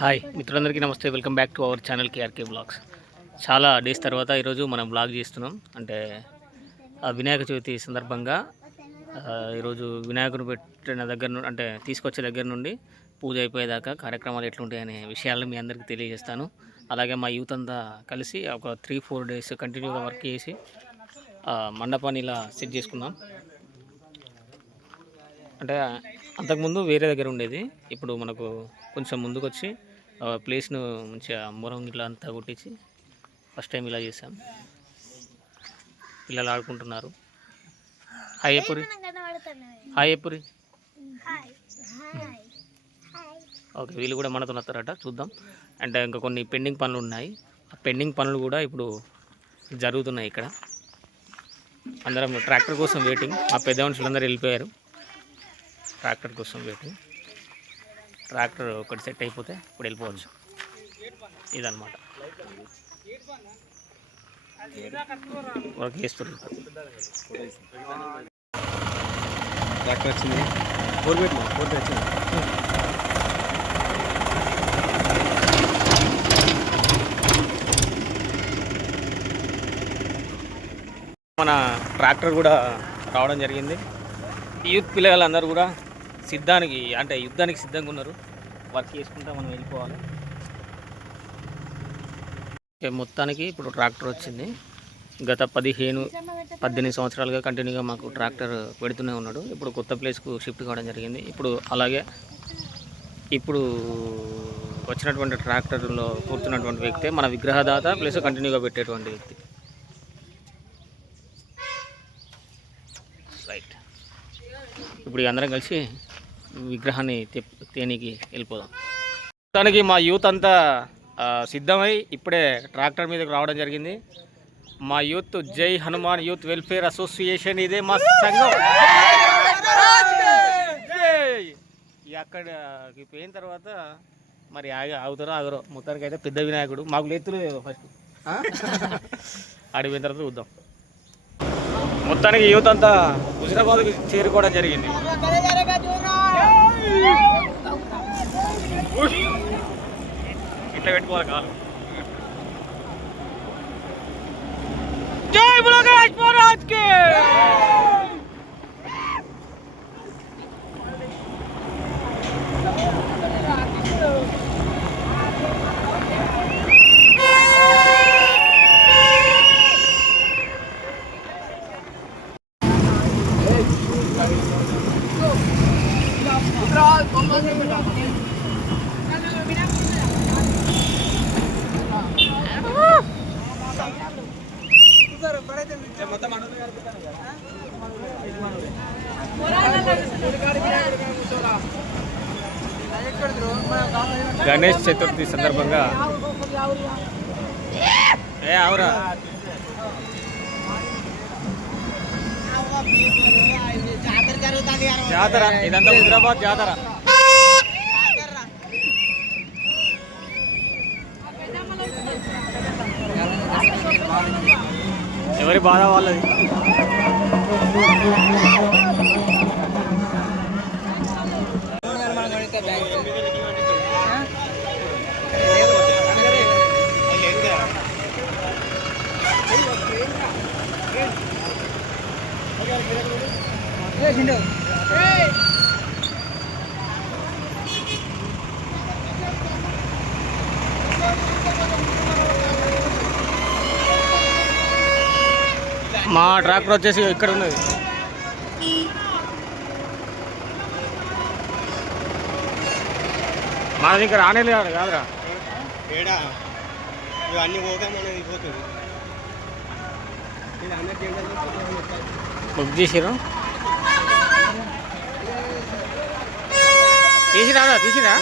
Hi మిత్రులందరికీ నమస్తే. Welcome back to our channel KRK blogs. చాలా డేస్ తర్వాత ఈరోజు మనం బ్లాగ్ చేస్తున్నాం. అంటే వినాయక చవితి సందర్భంగా ఈరోజు వినాయకుని పెట్టిన దగ్గర నుండి అంటే తీసుకొచ్చే దగ్గర నుండి పూజ అయిపోయేదాకా కార్యక్రమాలు ఎట్లుంటాయనే విషయాలను మీ అందరికీ తెలియజేస్తాను. అలాగే మా యూత్ అంతా కలిసి ఒక త్రీ ఫోర్ డేస్ కంటిన్యూగా వర్క్ చేసి మండపాన్ని ఇలా సెట్ చేసుకున్నాం. అంటే అంతకుముందు వేరే దగ్గర ఉండేది. ఇప్పుడు మనకు కొంచెం ముందుకు వచ్చి ఆ ప్లేస్ను మంచిగా మొరం ఇట్లా అంతా కొట్టించి ఫస్ట్ టైం ఇలా చేసాం పిల్లలు ఆడుకుంటున్నారు. హాయ్ ఎప్పురి హాయ్ ఎప్పురి ఓకే వీళ్ళు కూడా మనతో వస్తారట చూద్దాం. అంటే ఇంకా కొన్ని పెండింగ్ పనులు ఉన్నాయి. ఆ పెండింగ్ పనులు కూడా ఇప్పుడు జరుగుతున్నాయి ఇక్కడ. అందరం ట్రాక్టర్ కోసం వెయిటింగ్ మా పెద్ద మనుషులందరూ వెళ్ళిపోయారు. ట్రాక్టర్ కోసం వెయిటింగ్. ట్రాక్టర్ ఒకటి సెట్ అయిపోతే ఇప్పుడు వెళ్ళిపోవచ్చు. ఇదన్నమాట. వర్క్ చేస్తున్నారు. ట్రాక్టర్ వచ్చింది. ఫోర్ పెట్టిన ఫోర్ వచ్చింది. మన ట్రాక్టర్ కూడా రావడం జరిగింది. యూత్ పిల్లలందరూ కూడా సిద్ధానికి అంటే యుద్ధానికి సిద్ధంగా ఉన్నారు. వర్క్ చేసుకుంటా మనం వెళ్ళిపోవాలి. ఓకే, మొత్తానికి ఇప్పుడు ట్రాక్టర్ వచ్చింది. గత పదిహేను పద్దెనిమిది సంవత్సరాలుగా కంటిన్యూగా మాకు ట్రాక్టర్ పెడుతూనే ఉన్నాడు. ఇప్పుడు కొత్త ప్లేస్కు షిఫ్ట్ కావడం జరిగింది. ఇప్పుడు అలాగే ఇప్పుడు వచ్చినటువంటి ట్రాక్టర్లో కూర్చున్నటువంటి వ్యక్తే మన విగ్రహదాత ప్లస్ కంటిన్యూగా పెట్టేటువంటి వ్యక్తి. రైట్ ఇప్పుడు అందరం కలిసి విగ్రహాన్ని తేనికి వెళ్ళిపోదాం. మొత్తానికి మా యూత్ అంతా సిద్ధమై ఇప్పుడే ట్రాక్టర్ మీదకి రావడం జరిగింది. మా యూత్ జై హనుమాన్ యూత్ వెల్ఫేర్ అసోసియేషన్ ఇదే మా సంఘం. అక్కడ అక్కడికి పోయిన తర్వాత మరి ఆగి ఆగుతారో ఆగరో మొత్తానికి అయితే పెద్ద వినాయకుడు. మాకు లేతులు ఫస్ట్. ఆడిపోయిన తర్వాత చూద్దాం. మొత్తానికి యూత్ అంతా హుజరాబాద్కి చేరుకోవడం జరిగింది. ఇట్లా పెట్టుకోవాలి కాదు జై బులగరాజ్ మహారాజ్కి గణేష్ చతుర్థి సందర్భంగా ఏ అవురా జాతర ఇదంతా హైదరాబాద్ జాతర. ఎవరి బాధ వాళ్ళది? మా ట్రాక్టర్ వచ్చేసి ఇక్కడ ఉన్నది. మనది ఇంకా రానే లేదు కాదురా. ఏడా? ఇవన్నీ పోగా మనం అయిపోతుంది బుక్ చేసిరా తీసిరా తీసిరా.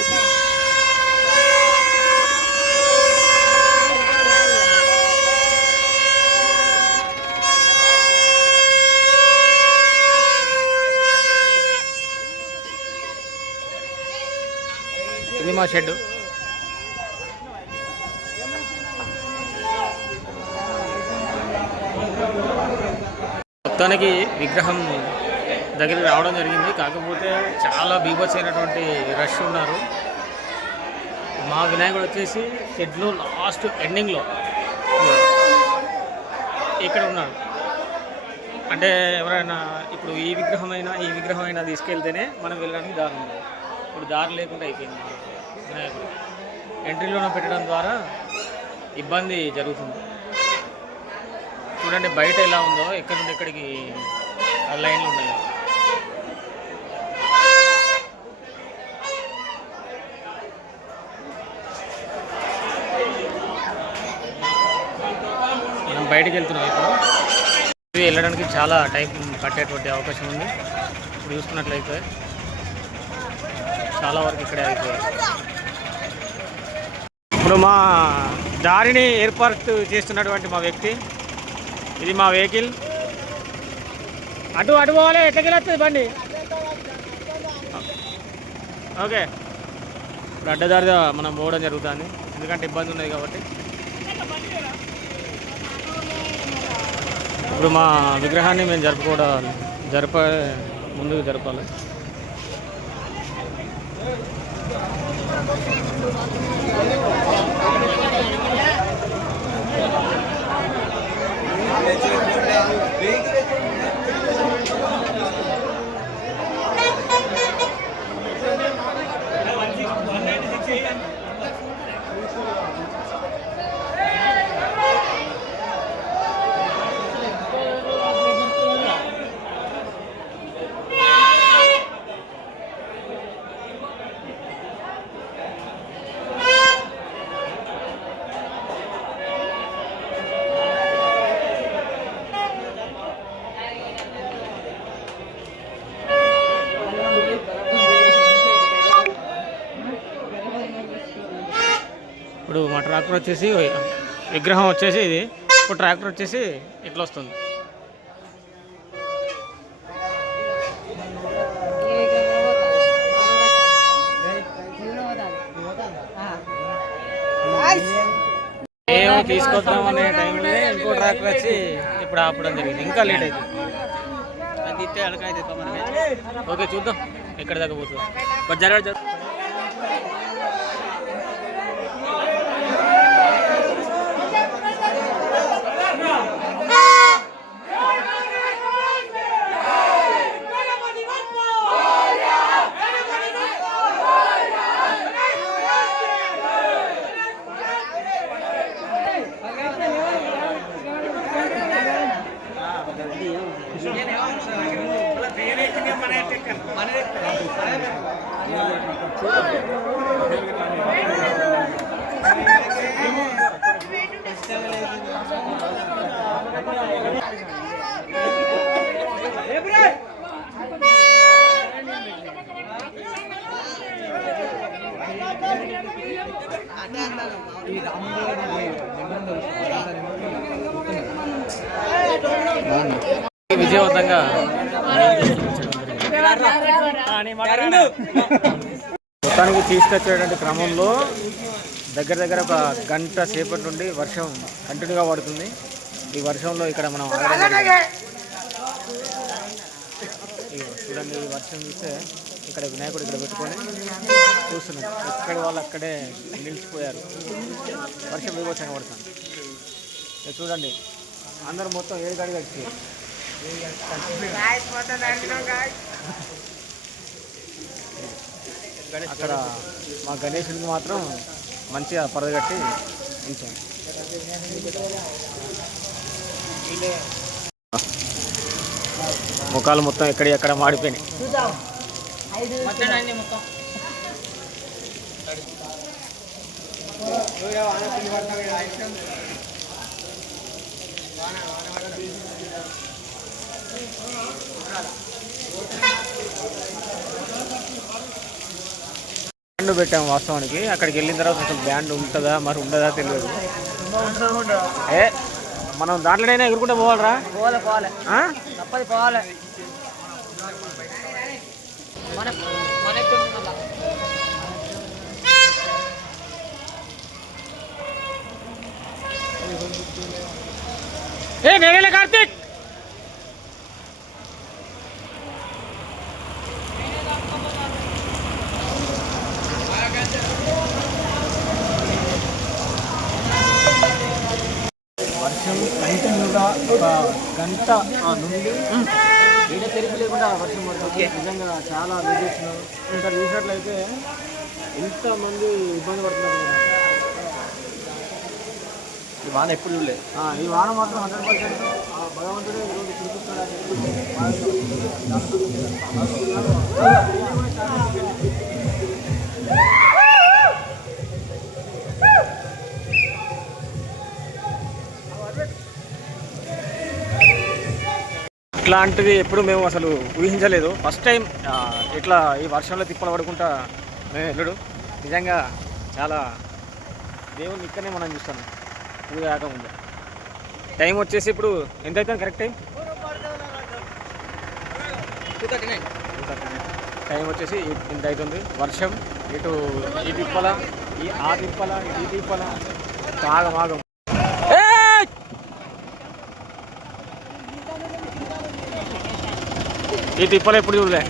ఇది మా షెడ్ మొత్తానికి విగ్రహం దగ్గర రావడం జరిగింది. కాకపోతే చాలా బీభత్సైనటువంటి రష్ ఉన్నారు. మా వినాయకుడు వచ్చేసి షెడ్లో లాస్ట్ ఎండింగ్లో ఇక్కడ ఉన్నాడు. అంటే ఎవరైనా ఇప్పుడు ఈ విగ్రహమైనా ఈ విగ్రహమైనా తీసుకెళ్తేనే మనం వెళ్ళడానికి దారి ఉంది. ఇప్పుడు దారి లేకుండా అయిపోయింది వినాయకుడు. ఎంట్రీలోనే పెట్టడం ద్వారా ఇబ్బంది జరుగుతుంది. చూడండి బయట ఎలా ఉందో ఎక్కడి నుండి ఎక్కడికి ఆ లైన్లు ఉన్నాయి. మనం బయటికి వెళ్తున్నాం ఇప్పుడు. వెళ్ళడానికి చాలా టైం పట్టేటువంటి అవకాశం ఉంది. ఇప్పుడు చూసుకున్నట్లయితే చాలా వరకు ఇక్కడే అయిపోయాయి ఇప్పుడు మా దారిని ఏర్పాటు చేస్తున్నటువంటి మా వ్యక్తి ఇది మా వెహికల్. అటు అటు పోవాలి ఎట్లకి వస్తుంది బండి? ఓకే. ఇప్పుడు అడ్డదారిగా మనం పోవడం జరుగుతుంది. ఎందుకంటే ఇబ్బంది ఉన్నది కాబట్టి. ఇప్పుడు మా విగ్రహాన్ని మేము జరుపుకోవడం జరప ముందుకు జరపాలి. ట్రాక్టర్ వచ్చేసి విగ్రహం వచ్చేసి ఇది. ఇప్పుడు ట్రాక్టర్ వచ్చేసి ఇట్లా వస్తుంది. మేము తీసుకొద్దాం అనే టైంలో ఇంకో ట్రాక్టర్ వచ్చి ఇప్పుడు ఆపడం జరిగింది. ఇంకా లేట్ అవుతుంది ఓకే చూద్దాం. ఎక్కడ దాకా పోతుంది. జరగదు జరగదు. విజయవంతంగా మొత్తానికి తీసుకొచ్చేటువంటి క్రమంలో దగ్గర దగ్గర ఒక గంట సేపటి నుండి వర్షం కంటిన్యూగా పడుతుంది. ఈ వర్షంలో ఇక్కడ మనం చూడండి ఈ వర్షం చూస్తే ఇక్కడ వినాయకుడు ఇక్కడ పెట్టుకొని చూస్తున్నాం. ఎక్కడి వాళ్ళు అక్కడే నిలిచిపోయారు. వర్షం వివచ్చంగా పడుతుంది ఇక చూడండి అందరు మొత్తం ఏడు గడి కట్టి అక్కడ మా గణేషుడికి మాత్రం మంచిగా పరదగట్టి ఉంచాం. ముఖాలు మొత్తం ఎక్కడ ఎక్కడ మాడిపోయినాయి. బ్యాండ్ పెట్టాము వాస్తవానికి. అక్కడికి వెళ్ళిన తర్వాత అసలు బ్యాండ్ ఉంటుందా మరి ఉండదా తెలియదు. ఏ మనం దాంట్లోనైనా ఎగురుకుంటే పోవాలరా? పోవాలి పోవాలి. ఆ? తప్పది పోవాలి. ఏ మేఘల కార్తీక్ వర్షం కంటిన్యూగా ఒక గంట నుండి లేకుండా వర్షం పడుతుంది. నిజంగా చాలా వెయిట్ చేస్తున్నారు ఇక్కడ చూసినట్లయితే ఎంతమంది ఇబ్బంది పడుతున్నారు. ఈ వాన ఎప్పుడు చూడలేదు. ఈ వాన మాత్రం హండ్రెడ్ పర్సెంట్. భగవంతుడే ఈరోజు కురిపిస్తాడని ఇట్లాంటిది ఎప్పుడు మేము అసలు ఊహించలేదు. ఫస్ట్ టైం ఇట్లా ఈ వర్షంలో తిప్పలు పడుకుంటా మేము వెళ్ళడు. నిజంగా చాలా దేవుని ఇక్కడనే మనం చూస్తాం. పూజ కాకముందు టైం వచ్చేసి ఇప్పుడు ఎంత అవుతుంది కరెక్ట్ టైం టైం వచ్చేసి ఇంత అవుతుంది? వర్షం ఇటు ఈ తిప్పల ఈ ఆ తిప్పల ఈ తిప్పల. ఆగం ఆగం ఏయ్! ఈ తిప్పలు ఎప్పుడు చూడలే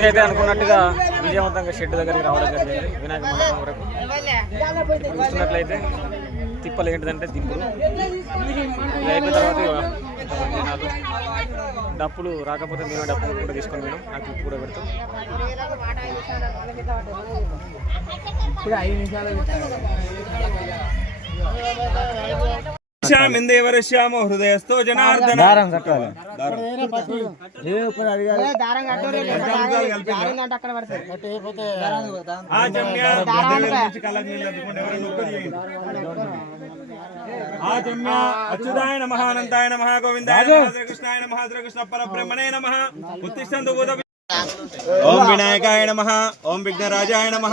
మొత్తానికి అయితే అనుకున్నట్టుగా విజయవంతంగా షెడ్ దగ్గరికి రావడం జరిగింది. వినాయక మండపం వరకు. ఇప్పుడు చూస్తున్నట్లయితే తిప్పలు ఏంటిదంటే దింపుడు ఇది అయిపోయిన తర్వాత జనాలు డప్పులు రాకపోతే మేము డప్పులు కూడా తీసుకొని పోయినాం. నాకు క్లిప్ కూడా పెడతాం. శ్యామిందేవర శ్యామ హృదయస్థో జనార్దన. ఒక్కరు చేయండి. ఆచమ్య అచ్యుతాయ నమ అనంతాయ నమ గోవిందాయ నమ శ్రీకృష్ణాయ నమ శ్రీకృష్ణ పరబ్రహ్మణే నమ. ఉత్తిష్టంతు ఓం వినాయకాయ నమ ఓం విఘ్నరాజాయ నమ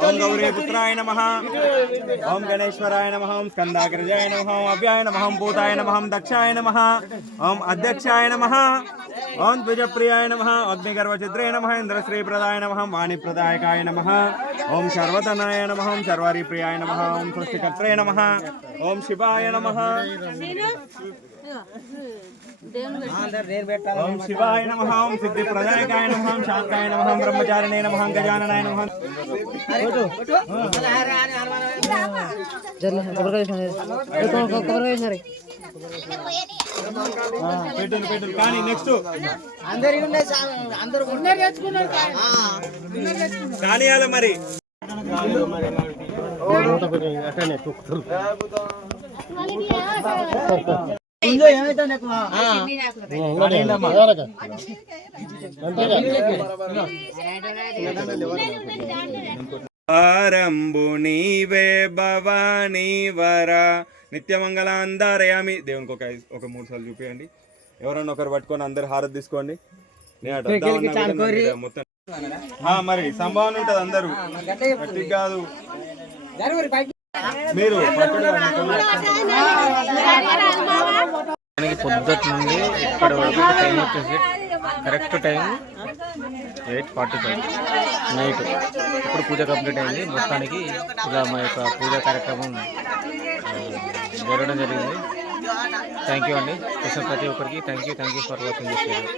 ఓం గౌరీపుత్రాయ నమ ఓం గణేశ్వరాయ నమ ఓం స్కందాగ్రజాయ నమ ఓం అవ్యాయ నమ ఓం భూతాయ నమ ఓం దక్షాయ నమ ఓం అధ్యక్షాయ నమ ఓం ద్విజప్రియాయ నమ అగ్నిగర్వచిత్రే నమ ఇంద్రశ్రీప్రదాయ నమ వాణిప్రదాయకాయ నమ ఓం సర్వతనాయ నమ ఓం సర్వరిప్రియాయ నమ ఓం సృష్టికర్త్రే నమ ఓం శివాయ నమ ఓం శివాయ నమ ఓం సిద్ధిప్రదాయకాయ నమ ఓం శాంతాయ నమ ఓం బ్రహ్మచారిణే నమ ఓం గజాననాయ నమ. కానీ నెక్స్ట్ మరి. ఆరంభు నీవే భవానీ వర. నిత్యమంగళ అందారయామి దేవునికి ఒక ఐదు- ఒక మూడు సార్లు చూపించండి ఎవరన్నా ఒకరు పట్టుకొని అందరు హారతి తీసుకోండి. మొత్తం. మరి సంభావన ఉంటది అందరూ. కాదు. మీరు పొద్దుట్ నుండి ఇప్పటి వరకు టైం వచ్చేసి correct time eight forty five. Night. ఇప్పుడు పూజ కంప్లీట్ అయింది. మొత్తానికి ఇలా మా యొక్క పూజ కార్యక్రమం జరగడం జరిగింది. థ్యాంక్ యూ అండి. చూసిన ప్రతి ఒక్కరికి thank you thank you for watching this video